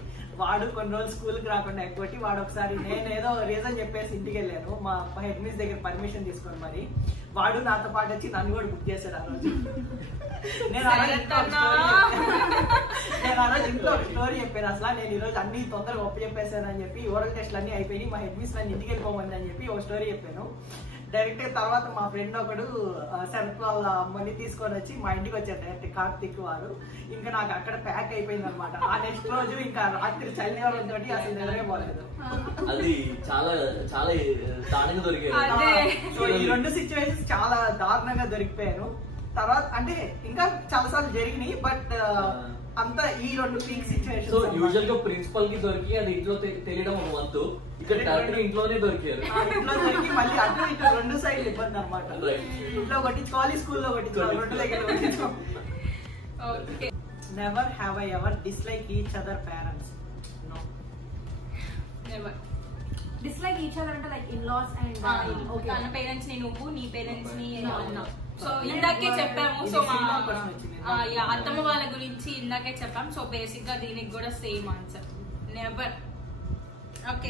వాడు కొన్ని రోజులు స్కూల్ కి రాకుండా ఎగ్గొట్టి వాడు ఒకసారి నేను ఏదో రీజన్ చెప్పేసి ఇంటికి వెళ్ళాను మా హెడ్ మిస్ దగ్గర పర్మిషన్ తీసుకొని, మరి వాడు నాతో పాటు వచ్చి నన్ను కూడా బుక్ చేశాడు ఆ రోజు. నేను ఆ రోజు ఇంట్లో ఒక స్టోరీ చెప్పాను. అసలు నేను ఈ రోజు అన్ని తొందరగా ఒప్పు చెప్పేశాను అని చెప్పి, ఓరల్ టెస్ట్లు అన్ని అయిపోయి మా హెడ్ మిస్ నన్ను ఇంటికి వెళ్ళిపోమంది అని చెప్పి ఒక స్టోరీ చెప్పాను. డైరెక్ట్ తర్వాత మా ఫ్రెండ్ ఒకడు శరత్ వాళ్ళ అమ్మని తీసుకొని వచ్చి మా ఇంటికి వచ్చారు డైరెక్ట్, కార్తీక్ వారు. ఇంకా నాకు అక్కడ ప్యాక్ అయిపోయింది అనమాట. ఆ నెక్స్ట్ రోజు ఇంకా రాత్రి చలివరం తోటి అసలు నిద్రే పోలేదు. అది చాలా చాలా దారుణంగా దొరికాయి. సో ఈ 2 సిచ్యువేషన్స్ చాలా దారుణంగా దొరికిపోయాను. తర్వాత అంటే ఇంకా చాలా సార్లు జరిగినాయి, బట్ అంతా ఈ 2 పీక్ సిచ్యువేషన్. సో యూజువల్ గా ప్రిన్సిపల్ కి దొరికి అది ఇంట్లో తెలియడం ఒక వంతు, ఇక్కడ డైరెక్ట్ ఇంట్లోనే దొరికారు. ఇంట్లో దొరికి మళ్ళీ అటు ఇటు 2 సైడ్లు ఇబ్బంది అనమాట. ఇంట్లో కొట్టించుకోవాలి, స్కూల్లో కొట్టించుకోవాలి, 2 దగ్గర కొట్టించుకోవాలి. Never have I ever dislike each other parents? No, never. Dislike each other అంటే like in laws and okay, తన పేరెంట్స్ ని నువ్వు, నీ పేరెంట్స్ ని అన్నా. సో ఇందాకే చెప్పాము. సో మా అత్తమ్మ వాళ్ళ గురించి ఇందాకే చెప్పాం. సో బేసిక్ గా దీనికి కూడా same answer, never. Okay,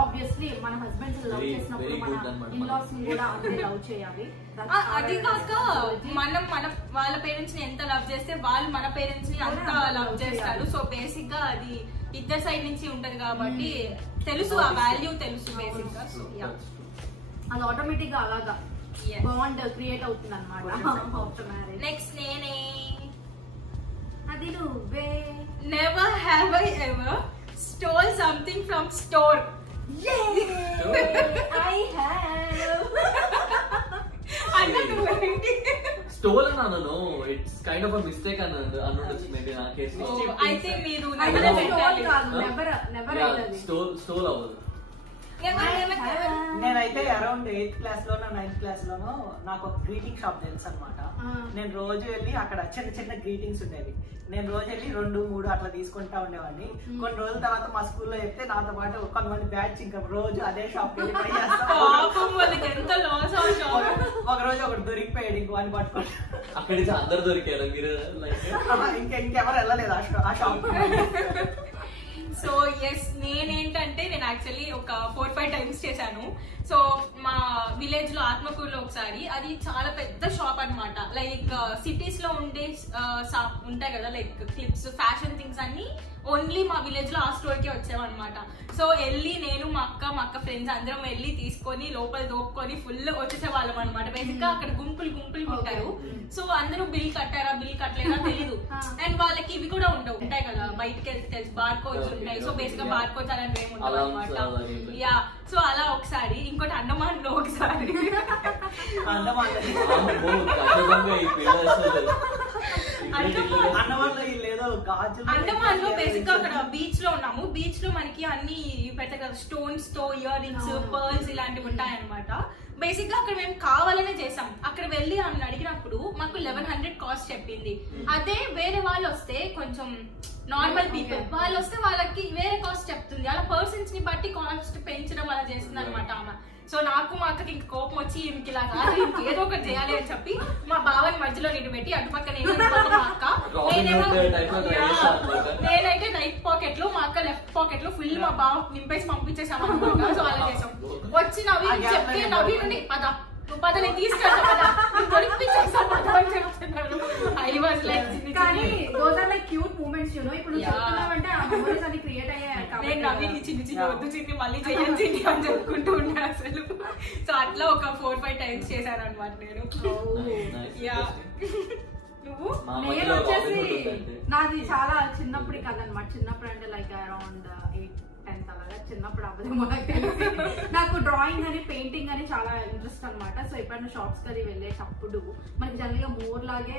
obviously మన హస్బెండ్స్ లవ్ చేసినప్పుడు మన ఇన్ లాస్ ని కూడా అంతే లవ్ చేయాలి. అది కాక మనం వాళ్ళ పేరెంట్స్ ని ఎంత లవ్ చేస్తే వాళ్ళు మన పేరెంట్స్ ని అంత లవ్ చేస్తారు. సో బేసిక్ గా అది ఇద్దరు సైడ్ నుంచి ఉంటది కాబట్టి తెలుసు, ఆ వాల్యూ తెలుసు బేసిక్ గా. సో అది ఆటోమేటిక్ గా అలాగా బాండ్ క్రియేట్ అవుతుంది అనమాట ఆఫ్టర్ మ్యారేజ్. నెక్స్ట్ నేనే, అది నువ్వే. Never have I ever stole something from store. Yay! I have. Stole అన్నాను. It's kind of a mistake అన్నొచ్చు మేబీ నా కేసులో. అయితే మీరు నెవర్ స్టోల్ అవ్వదు. నేనైతే అరౌండ్ 8th క్లాస్ లోనో 9th క్లాస్ లోనో నాకు ఒక గ్రీటింగ్ షాప్ తెలుసు అనమాట. నేను రోజు వెళ్ళి అక్కడ చిన్న చిన్న గ్రీటింగ్స్ ఉండేవి. నేను రోజు వెళ్ళి 2-3 అట్లా తీసుకుంటా ఉండేవాడిని. కొన్ని రోజుల తర్వాత మా స్కూల్లో చెప్తే నాతో పాటు కొంతమంది బ్యాచ్ ఇంకా రోజు అదే షాప్ వెళ్ళి ట్రై చేస్తాను. ఒక రోజు ఒకటి దొరికిపోయాడు, ఇంకో అని పట్టుకోండి. అక్కడి నుంచి అందరు దొరికారు మీరు? ఇంకెవరు వెళ్ళలేదు ఆ షాప్. సో ఎస్, నేనేంటంటే నేను యాక్చువల్లీ ఒక 4-5 టైమ్స్ చేశాను. సో మా విలేజ్ లో ఆత్మకూరులో ఒకసారి, అది చాలా పెద్ద షాప్ అన్నమాట. లైక్ సిటీస్ లో ఉండే ఉంటాయి కదా లైక్ క్లిప్స్, ఫ్యాషన్ థింగ్స్ అన్ని ఓన్లీ మా విలేజ్ లో ఆ స్టోర్ కి వచ్చామన్నమాట. సో వెళ్ళి నేను మా అక్క ఫ్రెండ్స్ అందరం వెళ్ళి తీసుకొని లోపల దోపుకొని ఫుల్ వచ్చేసే వాళ్ళం అనమాట. బేసిక్ గా అక్కడ గుంపులు ఉంటారు. సో అందరూ బిల్ కట్టారా బిల్ కట్టలేదా తెలీదు. అండ్ వాళ్ళకి ఇవి కూడా ఉంటాయి కదా బయటకి వెళ్తే తెలుసు, బార్ కోడ్స్ ఉంటాయి. సో బేసిక్ గా బార్ కోడ్స్ అలాంటివి ఏమి ఉండవు అనమాట. యా, సో అలా ఒకసారి, ఇంకోటి అండమాన్ లో ఒకసారి. అండమాన్ లో బేసిక్ గా అక్కడ బీచ్ లో ఉన్నాము. బీచ్ లో మనకి అన్ని పెడతాయి కదా స్టోన్స్ తో ఇయర్ రింగ్స్, పర్ల్స్ ఇలాంటివి ఉంటాయి అనమాట. బేసిక్ గా అక్కడ మేము కావాలనే చేసాం. అక్కడ వెళ్ళి ఆమెను అడిగినప్పుడు మాకు 1100 కాస్ట్ చెప్పింది. అదే వేరే వాళ్ళు వస్తే, కొంచెం నార్మల్ పీపుల్ వాళ్ళు వస్తే వాళ్ళకి వేరే కాస్ట్ చెప్తుంది. అలా పర్సన్స్ ని బట్టి కాస్ట్ పెంచడం అలా చేస్తుంది అనమాట ఆమె. సో నాకు మా అక్కకి ఇంక కోపం వచ్చి ఇంక ఇలా కాదు, ఇంకేదో ఒకటి చేయాలి అని చెప్పి మా బావని మధ్యలో నిండి పెట్టి అటుపక్క మా అక్క, నేనైతే రైట్ పాకెట్ లో, మా అక్క లెఫ్ట్ పాకెట్ లో ఫుల్ మా బావ నింపేసి పంపించేసాం అనమాట. సో అలా చేసాం. వచ్చి నవీన్ చెప్తే నవీన్ పద నేను తీసుకెళ్తా కానీ those are like cute moments, you know. ఇప్పుడు చెప్తున్నామంటే ఆ మెమరీస్ అన్ని క్రియేట్ అయ్యాయి. నేను నవీన్కి చిన్న వద్దు చిన్ని మళ్ళీ చెయ్యని అని చెప్పుకుంటూ ఉన్నా అసలు. సో అట్లా ఒక 4-5 టైమ్స్ చేశాను అనమాట నేను. నువ్వు? నేను వచ్చేసి నాది చాలా చిన్నప్పుడు కదనమాట. చిన్నప్పుడు అంటే లైక్ అరౌండ్ 8-10 అలాగా. చిన్నప్పుడు అవ్వదేమో నాకు తెలిసి. నాకు డ్రాయింగ్ అని పెయింటింగ్ అని చాలా ఇంట్రెస్ట్ అనమాట. సో ఎప్పుడైనా షాప్స్ కది వెళ్ళేటప్పుడు మనకి జనరల్ గా మోర్ లాగే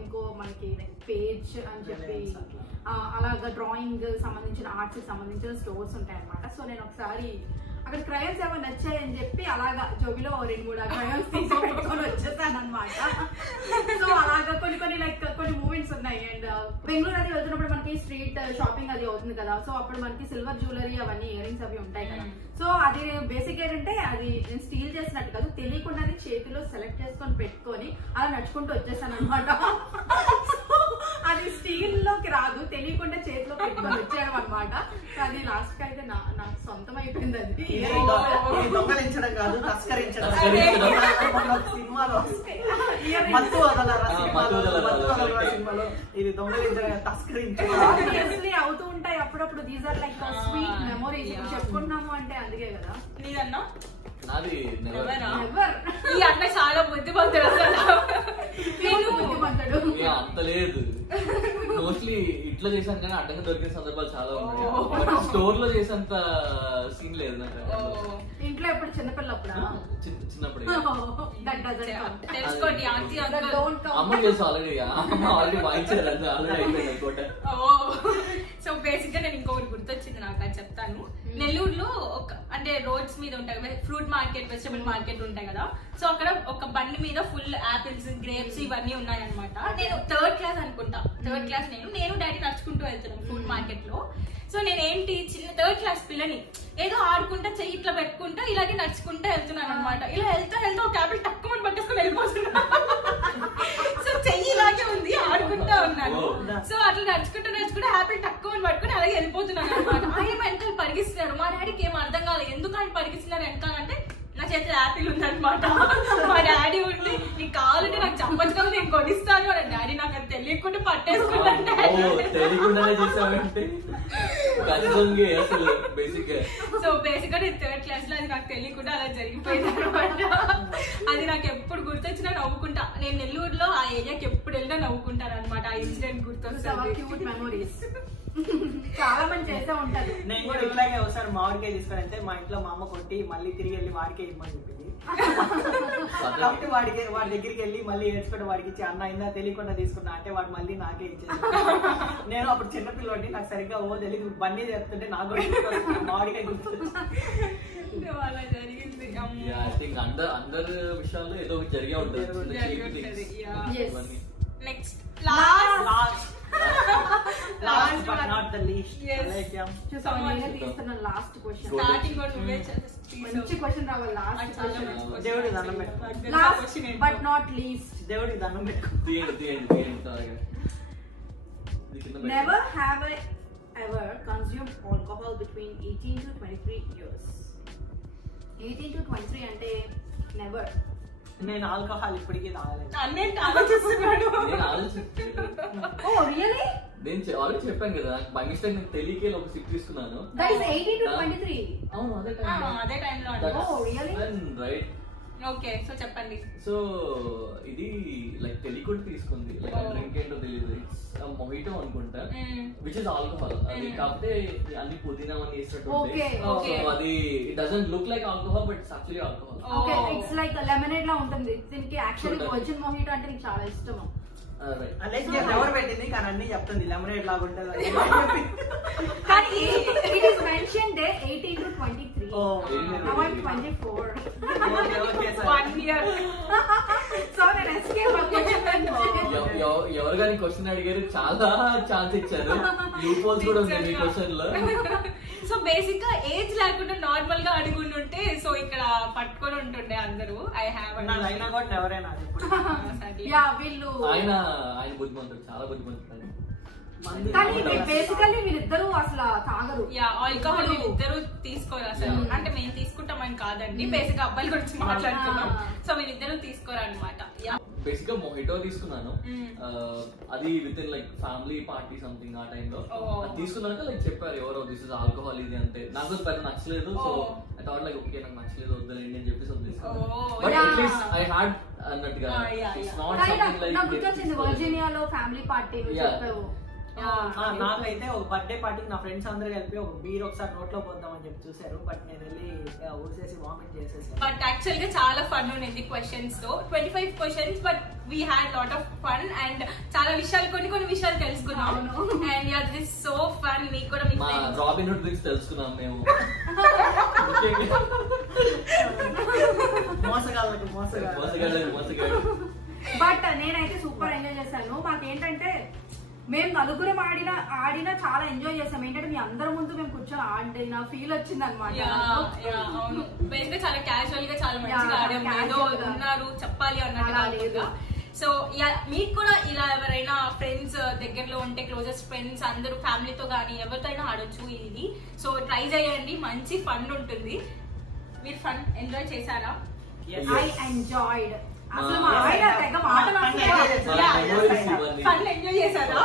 ఇంకో మనకి పేజ్ అని చెప్పి అలాగా డ్రాయింగ్ సంబంధించిన ఆర్ట్స్ సంబంధించిన స్టోర్స్ ఉంటాయి అనమాట. సో నేను ఒకసారి అక్కడ క్రయాన్స్ ఏమైనా నచ్చాయని చెప్పి అలాగా జోబిలో 2-3 క్రయాన్స్ తీసి పెట్టుకొని వచ్చేసాను అనమాట. సో అలాగా కొన్ని లైక్ కొన్ని మూమెంట్స్ ఉన్నాయి. అండ్ బెంగళూరు అది వెళ్తున్నప్పుడు మనకి స్ట్రీట్ షాపింగ్ అది అవుతుంది కదా. సో అప్పుడు మనకి సిల్వర్ జ్యువెలరీ అవన్నీ ఇయర్ రింగ్స్ అవి ఉంటాయి కదా. సో అది బేసిక్ ఏంటంటే అది నేను స్టీల్ చేసినట్టు కాదు, తెలియకుండానే చేతిలో సెలెక్ట్ చేసుకొని పెట్టుకొని అలా నడుచుకుంటూ వచ్చేసాను అనమాట. అది స్టీల్ లోకి రాదు, తెలియకుండా చేతిలో పెట్టుకొని వచ్చాను అనమాట. అది లాస్ట్ కి అయితే నాకు సొంతం అయిపోయింది. అది దొంగలించడం కాదు, తస్కరించడం. సినిమాలో సినిమాలో ఇది దొంగలించడం, తస్కరించడం అవుతూ ఉంటాయి అప్పుడప్పుడు. These are like sweet memories చెప్పుకుంటున్నాము అంటే అందుకే కదా. నీదన్నా? నాది ఈ అన్న చాలా బుద్ధిమంతుడు అసలు. అంత లేదు, మోస్ట్లీ ఇట్లా చేశాను కానీ అడ్డంగా దొరికిన సందర్భాలు చాలా ఉన్నాయి. స్టోర్ లో చేసేంత సీన్ లేదు నాకు. ఇంట్లో ఎప్పుడు చిన్నపిల్లప్పుడు చిన్నప్పుడు తెలుసుకోండి. అమ్మ తెలుసు ఆల్రెడీ, అమ్మ ఆల్రెడీ వాయించారు, ఆల్రెడీ అయిపోయింది అనుకోండి. సో బేసిక్ గా నేను ఇంకొకటి గుర్తొచ్చింది నాకు, అది చెప్తాను. నెల్లూరులో అంటే రోడ్స్ మీద ఉంటాయి ఫ్రూట్ మార్కెట్, వెజిటబుల్ మార్కెట్ ఉంటాయి కదా. సో అక్కడ ఒక బండి మీద ఫుల్ ఆపిల్స్, గ్రేప్స్ ఇవన్నీ ఉన్నాయి అనమాట. నేను 3rd క్లాస్ అనుకుంటా, 3rd క్లాస్ నేను డాడీ నడుచుకుంటూ వెళ్తున్నాను ఫ్రూట్ మార్కెట్ లో. సో నేనేంటి చిన్న 3rd క్లాస్ పిల్లని ఏదో ఆడుకుంటా చెయ్యి ఇట్లా పెట్టుకుంటా ఇలాగే నడుచుకుంటా వెళ్తున్నాను అనమాట. ఇలా వెళ్తా ఒక ఆపిల్ తక్కువ పట్టేసుకుని వెళ్ళిపోతున్నా. సో చెయ్యి ఇలాగే ఉంది, ఆడుకుంటా ఉన్నాను. సో అట్లా నడుచుకుంటూ ఆపిల్ తక్కువ పట్టుకుని అలాగే వెళ్ళిపోతున్నాను అనమాట. ఆయన వెనకాల పరిగిస్తున్నారు. మా డాడీకి ఏం అర్థం కాలేదు, ఎందుకు ఆయన పరిగిస్తున్నారు వెనకాలంటే నా చేతిలో యాపిల్ ఉందనమాట. మా డాడీ ఉండి నీకు కావాలంటే నాకు చెప్పచ్చు కదా నేను కొనిస్తాను అని. డాడీ నాకు అది తెలియకుండా పట్టేసుకున్నాను. సో బేసిక్ గా నేను 3rd క్లాస్ లో అది నాకు తెలియకుండా అలా జరిగిపోయింది అనమాట. అది నాకు ఎప్పుడు గుర్తొచ్చినా నవ్వుకుంటా. నేను నెల్లూరులో ఆ ఏరియాకి ఎప్పుడు వెళ్ళినా నవ్వుకుంటాను అనమాట. ఆ ఇన్సిడెంట్ గుర్తొస్తుంది. చాలా మంది చేసే ఉంటారు. నేను కూడా ఇట్లాగే ఒకసారి మామిడికాయ తీసుకుని మా ఇంట్లో మా అమ్మ కొట్టి మళ్ళీ తిరిగి వెళ్ళి వాడికే ఇమ్మని చెప్పింది. కాబట్టి వాడి దగ్గరికి వెళ్ళి మళ్ళీ ఏడ్చుకుంటే వాడికి ఇచ్చి అన్న అయినా తెలియకుండా తీసుకున్నా అంటే వాడు మళ్ళీ నాకే ఇచ్చేది. నేను అప్పుడు చిన్నపిల్లడి నాకు సరిగ్గా తెలియదు, బండి చెప్తుంటే నాకు మామిడికాయ గుర్తు అలా జరిగింది. అందరు విషయాల్లో ఏదో ఒకటి జరిగే ఉంటుంది. Next last but not the least. Yes. Last question. Starting లో నువ్వే మంచి క్వశ్చన్ రావాలి. Last question. దేవుడికి దండం పెట్టుకో. Last but not least. దేవుడికి దండం పెట్టుకో. Never have I ever consumed alcohol between 18 to 23 years. 18 to 23 అంటే నెవర్. నేను ఆల్కహాల్ ఇప్పటికీ తాగలేదు. అన్నేంటి ఆలోచిస్తున్నాడు? నేను ఆలోచిస్తున్నాను. ఓ రియల్లీ? నేను ఆల్రెడీ చెప్పాను కదా, బై మిస్టేక్ నేను తెలియకే ఒక సిప్ తీసుకున్నాను. That is 18 to 23. అవును అదే టైంలో. ఓ రియల్లీ? రైట్. ఓకే, సో చెప్పండి. సో ఇది లైక్ తెలియకుండా తీసుకుంది, లైక్ డ్రింక్ ఏంటో తెలియదు. ఇట్స్ మొహిటో అనుకుంటా, విచ్ ఇస్ ఆల్కహాల్. అది కాకపోతే అన్ని పుదీనా అని వేసినట్టు అది it doesn't look like alcohol but it's actually alcohol. Okay, it's like lemonade లా ఉంటుంది. దీనికి యాక్చువల్లీ వర్జిన్ మొహిటో అంటే నాకు చాలా ఇష్టం. ఎవరు పెట్టింది కానీ అన్ని చెప్తుంది లెమనేడ్ లాగా ఉంటుంది. కానీ it is mentioned 18 to 23. Now I'm 24. 1 year. So నేను ఎస్కేప్ ఎవరు కానీ క్వశ్చన్ అడిగారు, చాలా ఛాన్స్ ఇచ్చారు. లూప్ హోల్స్ కూడా ఉంది మీ క్వశ్చన్ లో. సో బేసిక్ గా ఏజ్ లేకుండా నార్మల్ గా అడుగుంటుంటే సో ఇక్కడ పట్టుకొని ఉంటుండే అందరూ. ఐ హావ్ అయినా కూడా ఎవరైనా యా వీళ్ళు ఆయన బుద్ధిమంతుడు, చాలా బుద్ధిమంతుడు. కానీ బేసికల్లీ వీళ్ళిద్దరూ అసలు తాగరు. యా ఆల్కహాల్ వీళ్ళిద్దరూ తీసుకోరు అసలు. అంటే మేము తీసుకుంటామని కాదండి, బేసిక్ గా అబ్బాయిల గురించి మాట్లాడుతున్నాం. సో వీళ్ళిద్దరూ తీసుకోరు అనమాట. బేసిక్ గా మొహిటో తీసుకున్నాను. అది with in like family party something ఆ టైంలో తీసుకున్నాక లైక్ చెప్పారు ఎవరో దిస్ ఇస్ ఆల్కహాల్ ఇది అంటే. నాకు పెద్ద నచ్చలేదు. So I thought like okay నాకు నచ్చలేదు వద్దులేండి అని చెప్పేసి వదిలేసాను. బట్ అట్లీస్ట్ ఐ హ్యాడ్ అన్నట్టుగా ఇట్స్ నాట్ సంథింగ్ లైక్. నాకు గుర్తొచ్చింది వర్జీనియాలో ఫ్యామిలీ పార్టీ చెప్పావు. నాకైతే ఒక బర్త్డే పార్టీకి నా ఫ్రెండ్స్ అందరూ కలిపి ఒక బీర్ ఒకసారి నోట్లో పోద్దామని చెప్పి చూసారు. బట్ నేను వెళ్ళి ఊసేసి వామిట్ చేసేసాను. బట్ యాక్చువల్ గా చాలా ఫన్ ఉండేది క్వశ్చన్స్ తో. 25 questions but we had lot of fun and చాలా విషయాలు కొన్ని విషయాలు తెలుసుకున్నాం. And yeah this is so fun. మీకు కూడా మీ ఫ్రెండ్స్ రాబిన్ హుడ్ గురించి తెలుసుకున్నాం మేము. మోసగాడు. బట్ నేనైతే సూపర్ ఎంజాయ్ చేశాను. మాకేంటంటే మేము నలుగురం ఆడినా చాలా ఎంజాయ్ చేసాం. ఏంటంటే మీ అందరి ముందు మేము కూర్చొని ఆడిన ఫీల్ వచ్చింది అనమాట. అవును, బేసిక్ గా చాలా క్యాజువల్ గా చాలా మంచిగా ఆడాం. ఏదో ఉన్నారు చెప్పాలి అన్నట్టుగా. సో మీకు కూడా ఇలా ఎవరైనా ఫ్రెండ్స్ దగ్గరలో ఉంటే క్లోజెస్ట్ ఫ్రెండ్స్ అందరూ ఫ్యామిలీతో కానీ ఎవరితో అయినా ఆడొచ్చు ఇది. సో ట్రై చేయండి, మంచి ఫన్ ఉంటుంది. మీరు ఫన్ ఎంజాయ్ చేశారా? I enjoyed. అసలు మా ఆయన తెగ మాటలు ఫన్ ఎంజాయ్ చేశారా?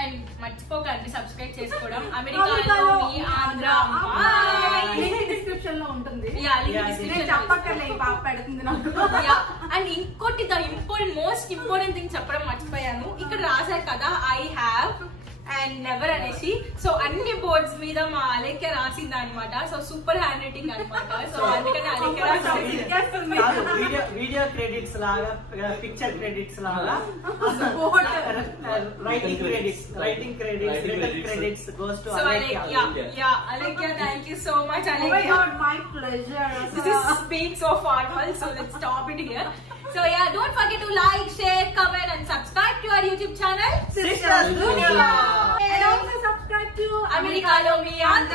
అండ్ మర్చిపోకండి సబ్స్క్రైబ్ చేసుకోవడం. అమెరికాలో మీ ఆంధ్ర డిస్క్రిప్షన్ లో ఉంటుంది. అండ్ ఇంకోటి మోస్ట్ ఇంపార్టెంట్ థింగ్ చెప్పడం మర్చిపోయాను. ఇక్కడ రాశారు కదా ఐ హ్యావ్ అండ్ నెవర్ అనేసి. సో అన్ని బోర్డ్స్ మీద మా అలేఖ్య రాసింది అనమాట. సో సూపర్ హ్యాండ్ రైటింగ్ అనమాట. సో అందుకని వీడియో క్రెడిట్స్ లాగా, పిక్చర్ క్రెడిట్స్ లాగా writing credits goes to Alekhya. Thank you so much Alekhya. My pleasure. This is being so formal, so let's stop it here. So yeah, don't forget to like, share, comment and subscribe to our YouTube channel Sisters Dunia. And also subscribe to Americano Mi Andra.